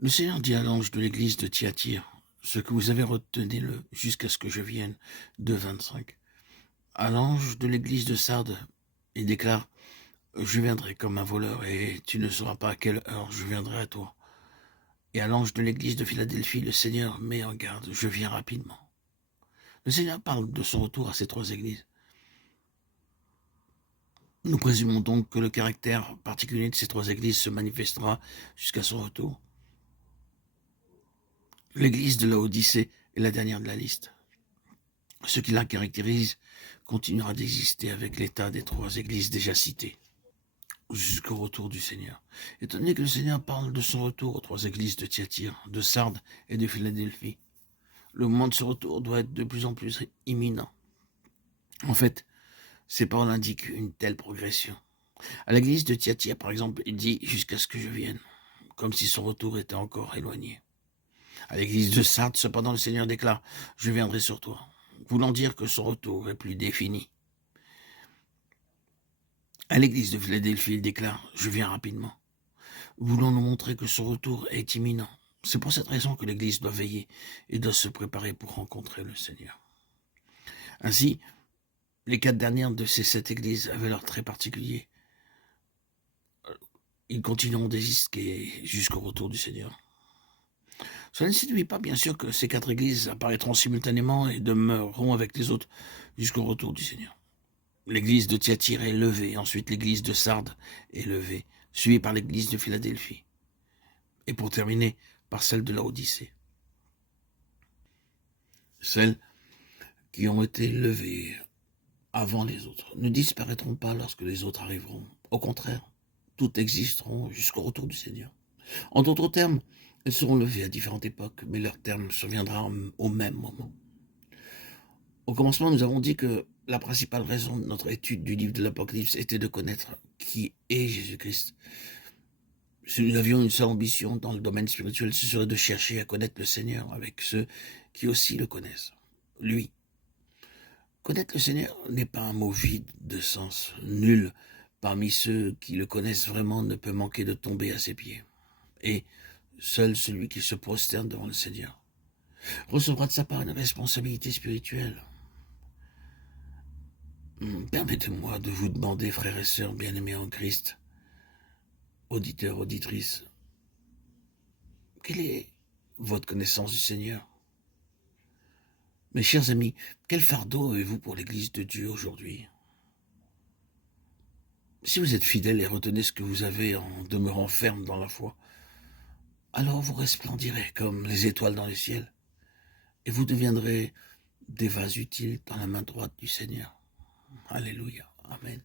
Le Seigneur dit à l'ange de l'église de Thyatire, ce que vous avez retenez-le jusqu'à ce que je vienne. 2,25. À l'ange de l'église de Sardes, il déclare, je viendrai comme un voleur et tu ne sauras pas à quelle heure je viendrai à toi. Et à l'ange de l'église de Philadelphie, le Seigneur met en garde, je viens rapidement. Le Seigneur parle de son retour à ces trois églises. Nous présumons donc que le caractère particulier de ces trois églises se manifestera jusqu'à son retour. L'église de Laodicée est la dernière de la liste. Ce qui la caractérise continuera d'exister avec l'état des trois églises déjà citées, jusqu'au retour du Seigneur. Étant donné que le Seigneur parle de son retour aux trois églises de Thyatire, de Sardes et de Philadelphie, le moment de ce retour doit être de plus en plus imminent. En fait, ces paroles indiquent une telle progression. À l'église de Thyatire, par exemple, il dit « jusqu'à ce que je vienne », comme si son retour était encore éloigné. À l'église de Sardes, cependant, le Seigneur déclare « je viendrai sur toi », voulant dire que son retour est plus défini. À l'église de Philadelphie, il déclare « je viens rapidement », voulant nous montrer que son retour est imminent. C'est pour cette raison que l'église doit veiller et doit se préparer pour rencontrer le Seigneur. Ainsi, les 4 dernières de ces 7 églises avaient leur trait particulier. Ils continueront d'exister jusqu'au retour du Seigneur. Cela ne signifie pas, bien sûr, que ces 4 églises apparaîtront simultanément et demeureront avec les autres jusqu'au retour du Seigneur. L'église de Thyatire est levée, ensuite l'église de Sardes est levée, suivie par l'église de Philadelphie, et pour terminer, par celle de Laodicée. Celles qui ont été levées avant les autres ne disparaîtront pas lorsque les autres arriveront. Au contraire, toutes existeront jusqu'au retour du Seigneur. En d'autres termes, elles seront levées à différentes époques, mais leur terme surviendra au même moment. Au commencement, nous avons dit que la principale raison de notre étude du livre de l'Apocalypse était de connaître qui est Jésus-Christ. Si nous avions une seule ambition dans le domaine spirituel, ce serait de chercher à connaître le Seigneur avec ceux qui aussi le connaissent, lui. Connaître le Seigneur n'est pas un mot vide de sens. Nul parmi ceux qui le connaissent vraiment ne peut manquer de tomber à ses pieds. Et seul celui qui se prosterne devant le Seigneur recevra de sa part une responsabilité spirituelle. Permettez-moi de vous demander, frères et sœurs bien-aimés en Christ, auditeurs, auditrices, quelle est votre connaissance du Seigneur? Mes chers amis, quel fardeau avez-vous pour l'Église de Dieu aujourd'hui? Si vous êtes fidèles et retenez ce que vous avez en demeurant ferme dans la foi, alors vous resplendirez comme les étoiles dans le ciel, et vous deviendrez des vases utiles dans la main droite du Seigneur. Alléluia. Amen.